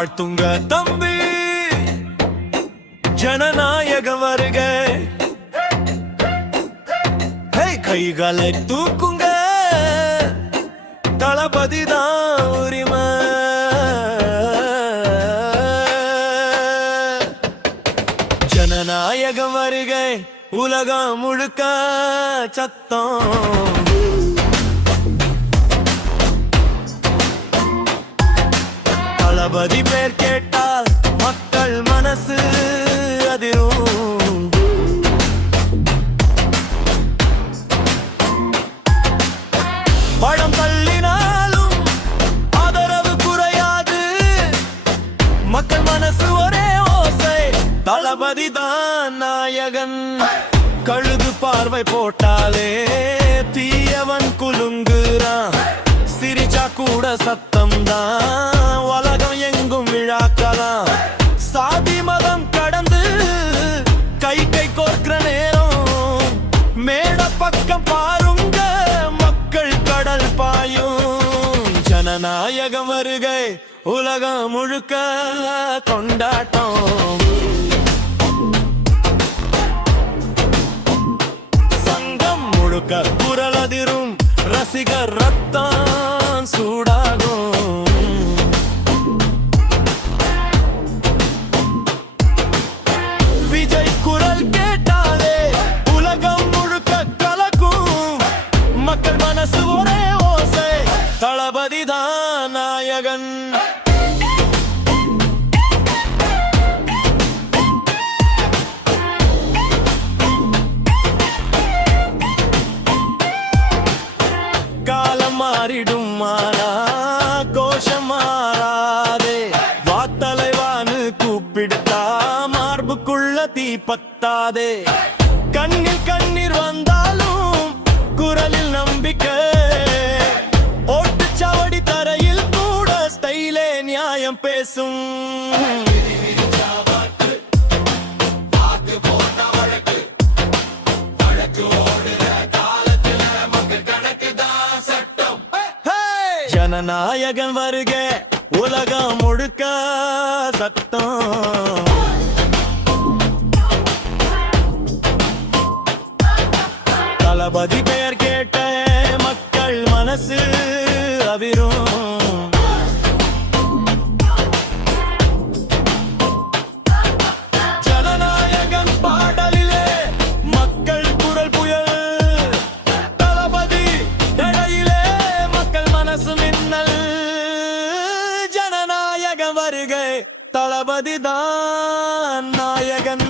வாழ்த்துங்க தம்பி, ஜனநாயக வருக. கைகளை தூக்குங்க, தளபதி தான் உரிமை. ஜனநாயகம் வருகை, உலகம் முழுக்க சத்தம். தளபதி பேர் கேட்டால் மக்கள் மனசு அதிரும். பழம் தள்ளினாலும் ஆதரவு குறையாது, மக்கள் மனசு ஒரே ஓசை, தளபதி தான் நாயகன். கழுது பார்வை போட்டாலே தீயவன் குலுங்குறான், சிரிச்சா கூட சத்தம் தான், உலகம் எங்கும் விழாக்கலாம். சாதி மதம் கடந்து கை கை கோர்க்கிற நேரம், மேட பக்கம் பாருங்க மக்கள் கடல் பாயும். ஜனநாயகம் வருகை, உலகம் முழுக்க கொண்டாட்டம். சங்கம் முழுக்க குரல் அதிரும், ரசிகர் ரத்தம் சூடாகும். விஜய் குரல் கேட்டாலே உலகம் முழுக்க கலக்கும், மக்கள் மனசு ஒரே ஓசை, தளபதி தான் நாயகன். காலம் மாறிடும் மாறா கோஷம் மாறாதே, வாத்தலைவானு கூப்பிடுத்தா மார்புக்குள்ள தீ பத்தாதே. கண்ணில் கண்ணீர் வந்தாலும் குரலில் நம்பிக்கை, ஓட்டுச்சாவடி தரையில் கூட ஸ்டைலே நியாயம் பேசும். ஜனநாயகன் வருக, உலகம் முழுக்க சத்தம். தளபதி பெயர் கேட்ட மக்கள் மனசு அவிரும். ஜனநாயகன் பாடலிலே மக்கள் குரல் புயல், தளபதி தடையிலே மக்கள் மனசு மின்னல். ஜனநாயகம் வருகை, தளபதி தான் நாயகன்.